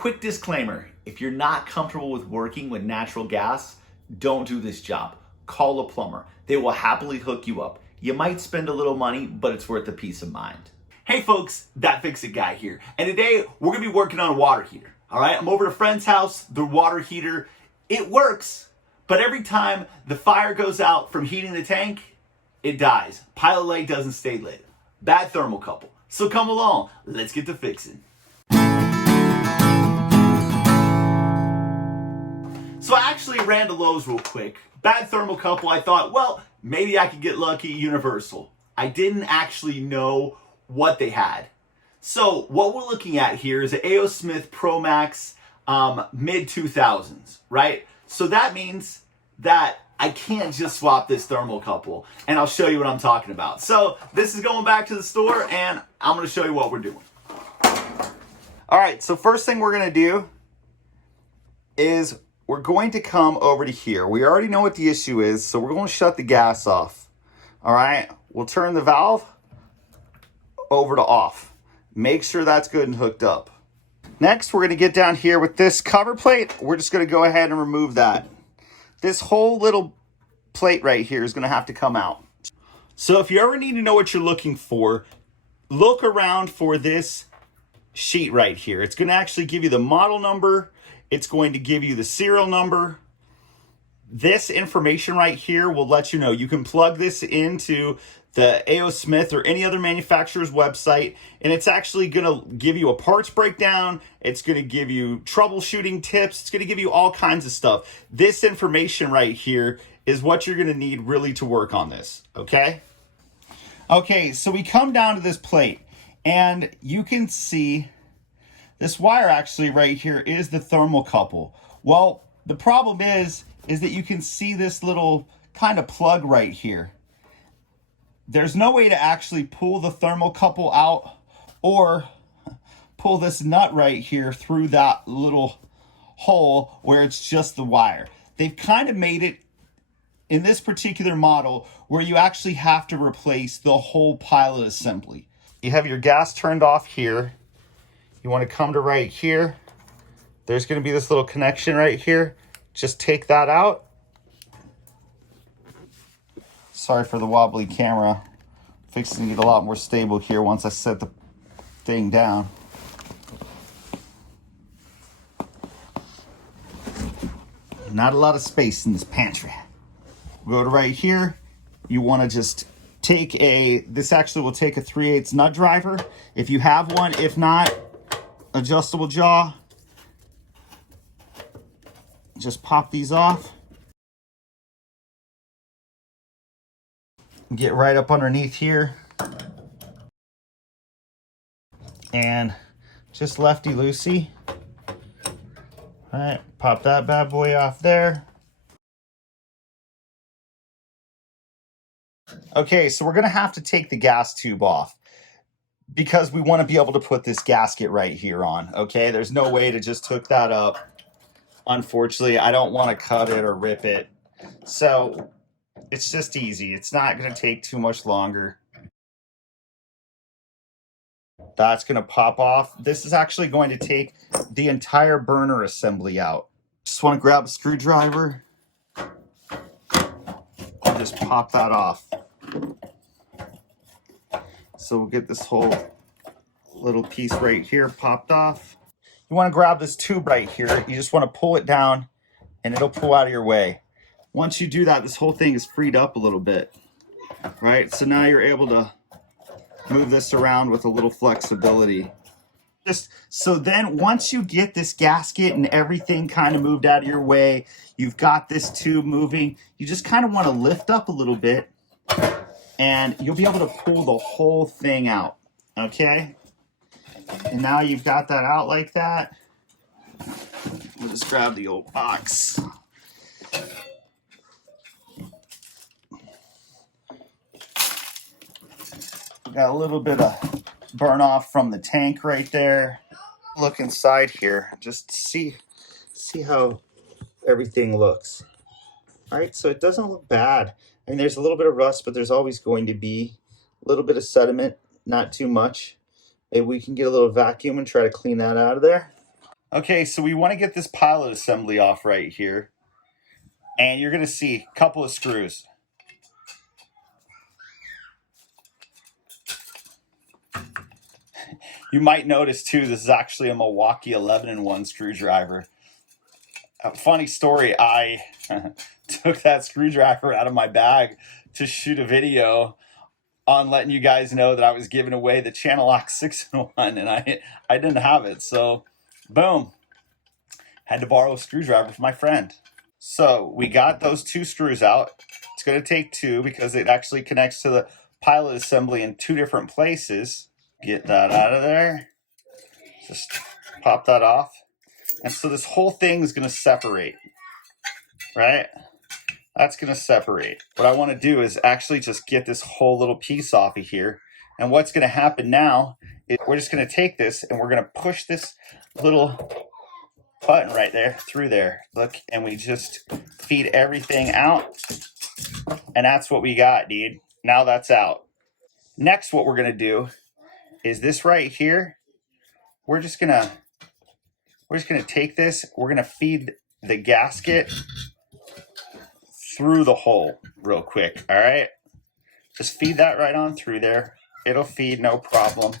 Quick disclaimer, if you're not comfortable with working with natural gas, don't do this job. Call a plumber. They will happily hook you up. You might spend a little money, but it's worth the peace of mind. Hey folks, That Fix It Guy here. And today we're gonna be working on a water heater. All right, I'm over at a friend's house, the water heater, it works, but every time the fire goes out from heating the tank, it dies. Pilot light doesn't stay lit. Bad thermocouple. So come along, let's get to fixing. So I actually ran to Lowe's real quick. Bad thermocouple, I thought, well, maybe I could get lucky, Universal. I didn't actually know what they had. So what we're looking at here is an A.O. Smith Pro Max mid-2000s, right? So that means that I can't just swap this thermocouple, and I'll show you what I'm talking about. So this is going back to the store, and I'm gonna show you what we're doing. All right, so first thing we're gonna do is we're going to come over to here. We already know what the issue is, so we're going to shut the gas off. All right, we'll turn the valve over to off. Make sure that's good and hooked up. Next, we're going to get down here with this cover plate. We're just going to go ahead and remove that. This whole little plate right here is going to have to come out. So if you ever need to know what you're looking for, look around for this sheet right here. It's going to actually give you the model number. It's going to give you the serial number. This information right here will let you know. You can plug this into the A.O. Smith or any other manufacturer's website, and it's actually going to give you a parts breakdown. It's going to give you troubleshooting tips. It's going to give you all kinds of stuff. This information right here is what you're going to need really to work on this, okay? Okay, so we come down to this plate, and you can see this wire actually right here is the thermocouple. Well, the problem is that you can see this little kind of plug right here. There's no way to actually pull the thermocouple out or pull this nut right here through that little hole where it's just the wire. They've kind of made it in this particular model where you actually have to replace the whole pilot assembly. You have your gas turned off here. You want to come to right here. There's going to be this little connection right here. Just take that out. Sorry for the wobbly camera. Fixing to get a lot more stable here once I set the thing down. Not a lot of space in this pantry. Go to right here. You want to just take this actually will take a 3/8 nut driver. If you have one, if not, adjustable jaw. Just pop these off. Get right up underneath here. And just lefty-loosey. All right, pop that bad boy off there. Okay, so we're gonna have to take the gas tube off because we want to be able to put this gasket right here on, okay? There's no way to just hook that up. Unfortunately, I don't want to cut it or rip it. So it's just easy. It's not going to take too much longer. That's going to pop off. This is actually going to take the entire burner assembly out. Just want to grab a screwdriver and just pop that off. So we'll get this whole little piece right here popped off. You want to grab this tube right here. You just want to pull it down and it'll pull out of your way. Once you do that, this whole thing is freed up a little bit, right? So now you're able to move this around with a little flexibility. So then once you get this gasket and everything kind of moved out of your way, you've got this tube moving, you just kind of want to lift up a little bit and you'll be able to pull the whole thing out, okay? And now you've got that out like that. We'll just grab the old box. Got a little bit of burn off from the tank right there. Look inside here, just see how everything looks. All right, so it doesn't look bad. I mean, there's a little bit of rust, but there's always going to be a little bit of sediment, not too much. Maybe we can get a little vacuum and try to clean that out of there. Okay, so we want to get this pilot assembly off right here. And you're going to see a couple of screws. You might notice too, this is actually a Milwaukee 11-in-1 screwdriver. A funny story, I took that screwdriver out of my bag to shoot a video on letting you guys know that I was giving away the Channellock 6-in-1, and I didn't have it. So boom, had to borrow a screwdriver from my friend. So we got those two screws out. It's going to take two because it actually connects to the pilot assembly in two different places. Get that out of there. Just pop that off. And so this whole thing is going to separate, right? That's going to separate. What I want to do is actually just get this whole little piece off of here. And what's going to happen now is we're just going to take this and we're going to push this little button right there through there. Look, and we just feed everything out. And that's what we got, dude. Now that's out. Next, what we're going to do is this right here. We're just going to take this. We're going to feed the gasket through the hole real quick. All right. Just feed that right on through there. It'll feed, no problem.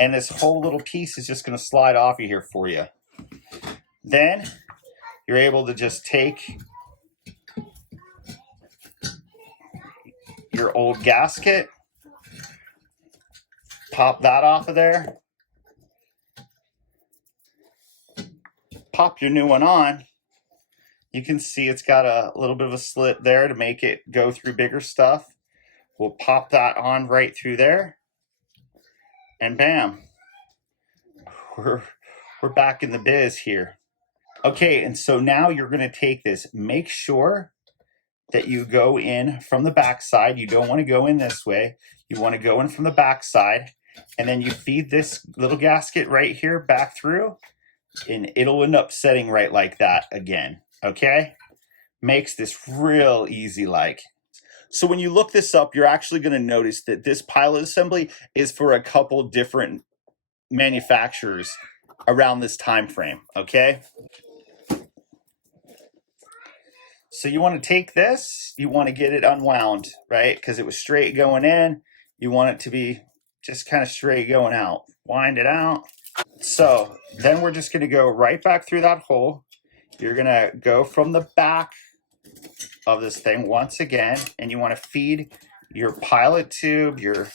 And this whole little piece is just going to slide off of here for you. Then you're able to just take your old gasket, pop that off of there, pop your new one on. You can see it's got a little bit of a slit there to make it go through bigger stuff. We'll pop that on right through there, and bam, we're back in the biz here. Okay, and so now you're going to take this. Make sure that you go in from the back side. You don't want to go in this way. You want to go in from the back side, and then you feed this little gasket right here back through, and it'll end up setting right like that again. Okay? Makes this real easy like. So when you look this up, you're actually going to notice that this pilot assembly is for a couple different manufacturers around this time frame. Okay? So you want to take this, you want to get it unwound, right? Because it was straight going in. You want it to be just kind of straight going out. Wind it out. So then we're just going to go right back through that hole. You're going to go from the back of this thing once again, and you want to feed your pilot tube, your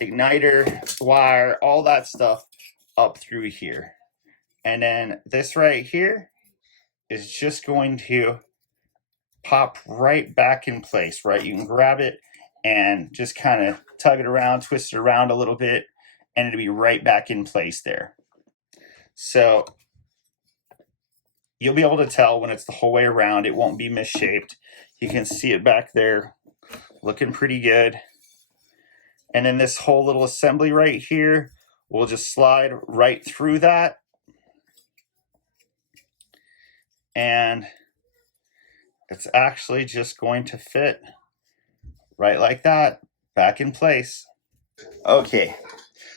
igniter wire, all that stuff up through here. And then this right here is just going to pop right back in place, right? You can grab it and just kind of tug it around, twist it around a little bit, and it'll be right back in place there. So you'll be able to tell when it's the whole way around. It won't be misshaped. You can see it back there looking pretty good. And then this whole little assembly right here will just slide right through that. And it's actually just going to fit right like that, back in place. Okay,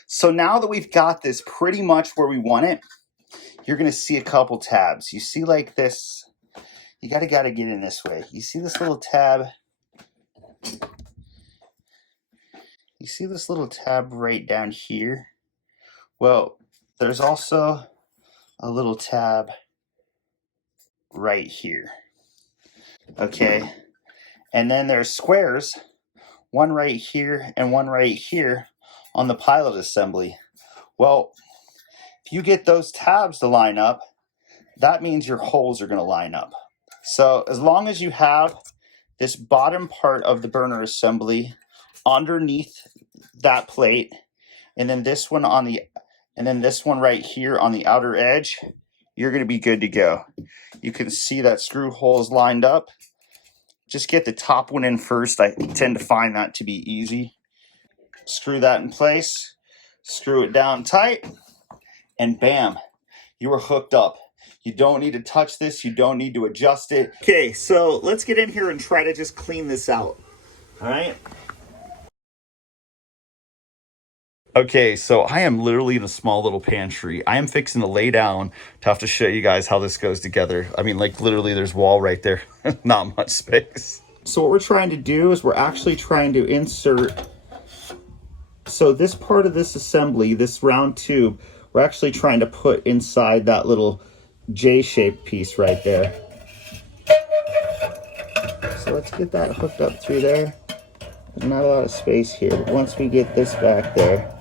so now that we've got this pretty much where we want it, you're going to see a couple tabs. You see like this, you got to get in this way. You see this little tab? You see this little tab right down here? Well, there's also a little tab right here. Okay, and then there's squares, one right here and one right here on the pilot assembly. Well, if you get those tabs to line up, that means your holes are going to line up. So as long as you have this bottom part of the burner assembly underneath that plate, and then this one on the, and then this one right here on the outer edge, you're going to be good to go. You can see that screw hole is lined up. Just get the top one in first. I tend to find that to be easy. Screw that in place, screw it down tight, and bam, you are hooked up. You don't need to touch this. You don't need to adjust it. Okay, so let's get in here and try to just clean this out. All right. Okay, so I am literally in a small little pantry. I am fixing to lay down to have to show you guys how this goes together. I mean, like literally there's wall right there. Not much space. So what we're trying to do is we're actually trying to insert, so this part of this assembly, this round tube, we're actually trying to put inside that little J-shaped piece right there. So let's get that hooked up through there. There's not a lot of space here, but once we get this back there,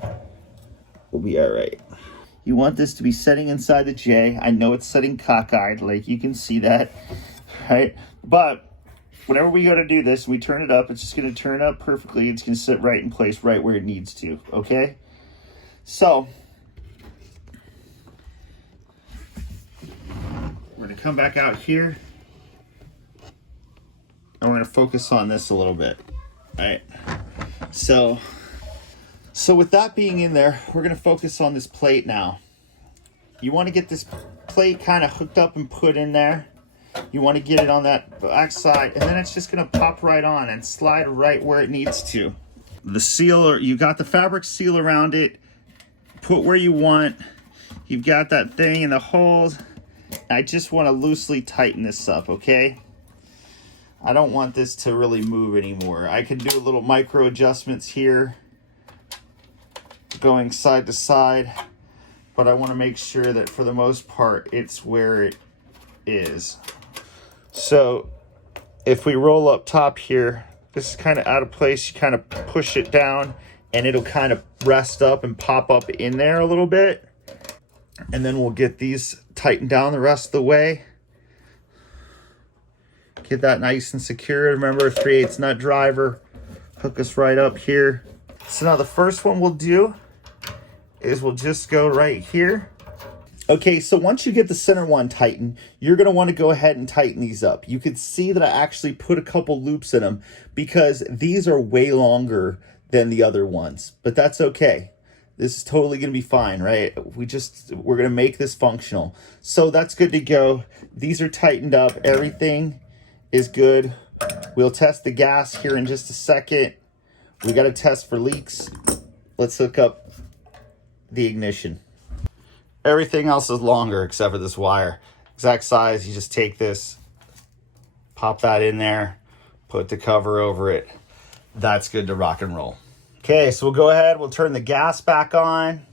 we'll be all right. You want this to be setting inside the J. I know it's setting cockeyed, like you can see that, right? But whenever we go to do this, we turn it up, it's just gonna turn up perfectly. It's gonna sit right in place, right where it needs to, okay? So, we're gonna come back out here, and we're gonna focus on this a little bit, right? So with that being in there, we're gonna focus on this plate now. You wanna get this plate kind of hooked up and put in there. You wanna get it on that back side, and then it's just gonna pop right on and slide right where it needs to. The seal, you got the fabric seal around it, put where you want. You've got that thing in the holes. I just wanna loosely tighten this up, okay? I don't want this to really move anymore. I can do a little micro adjustments here, going side to side, but I want to make sure that for the most part it's where it is. So if we roll up top here, this is kind of out of place. You kind of push it down and it'll kind of rest up and pop up in there a little bit. And then we'll get these tightened down the rest of the way. Get that nice and secure. Remember, 3/8 nut driver. Hook us right up here. So now the first one we'll do is we'll just go right here. Okay, so once you get the center one tightened, you're gonna wanna go ahead and tighten these up. You can see that I actually put a couple loops in them because these are way longer than the other ones, but that's okay. This is totally gonna be fine, right? We're gonna make this functional. So that's good to go. These are tightened up, everything is good. We'll test the gas here in just a second. We gotta test for leaks. Let's hook up the ignition. Everything else is longer except for this wire. Exact size, you just take this, pop that in there, put the cover over it. That's good to rock and roll. Okay, so we'll go ahead, we'll turn the gas back on.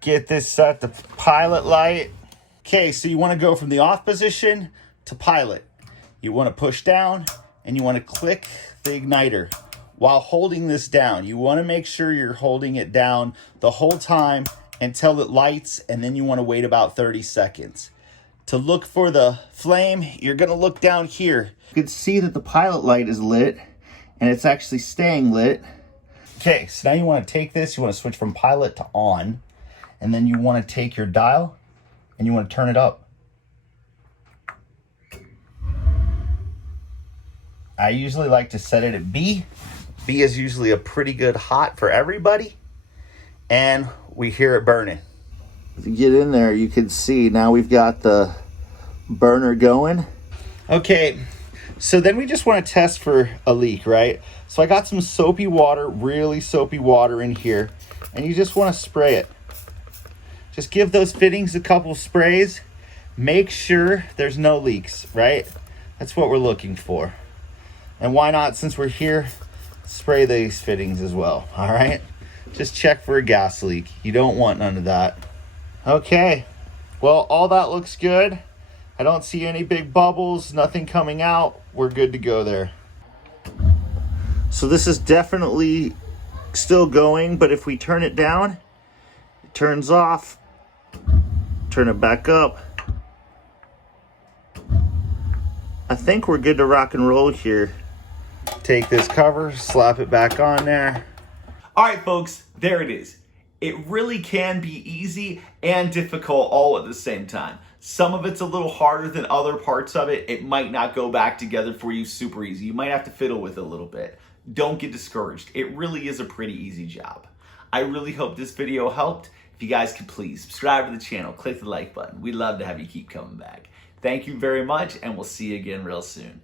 Get this set to pilot light. Okay, so you wanna go from the off position to pilot. You wanna push down and you wanna click the igniter. While holding this down, you want to make sure you're holding it down the whole time until it lights, and then you want to wait about 30 seconds. To look for the flame, you're going to look down here. You can see that the pilot light is lit, and it's actually staying lit. Okay, so now you want to take this, you want to switch from pilot to on, and then you want to take your dial, and you want to turn it up. I usually like to set it at B. B is usually a pretty good hot for everybody, and we hear it burning. If you get in there, you can see now we've got the burner going. Okay, so then we just want to test for a leak, right? So I got some soapy water, really soapy water in here, and you just want to spray it. Just give those fittings a couple sprays. Make sure there's no leaks, right? That's what we're looking for. And why not, since we're here, spray these fittings as well, all right? Just check for a gas leak. You don't want none of that. Okay, well, all that looks good. I don't see any big bubbles, nothing coming out. We're good to go there. So this is definitely still going, but if we turn it down, it turns off. Turn it back up. I think we're good to rock and roll here. Take this cover, slap it back on there. All right, folks, there it is. It really can be easy and difficult all at the same time. Some of it's a little harder than other parts of it. It might not go back together for you super easy. You might have to fiddle with it a little bit. Don't get discouraged. It really is a pretty easy job. I really hope this video helped. If you guys could please subscribe to the channel, click the like button. We'd love to have you keep coming back. Thank you very much, and we'll see you again real soon.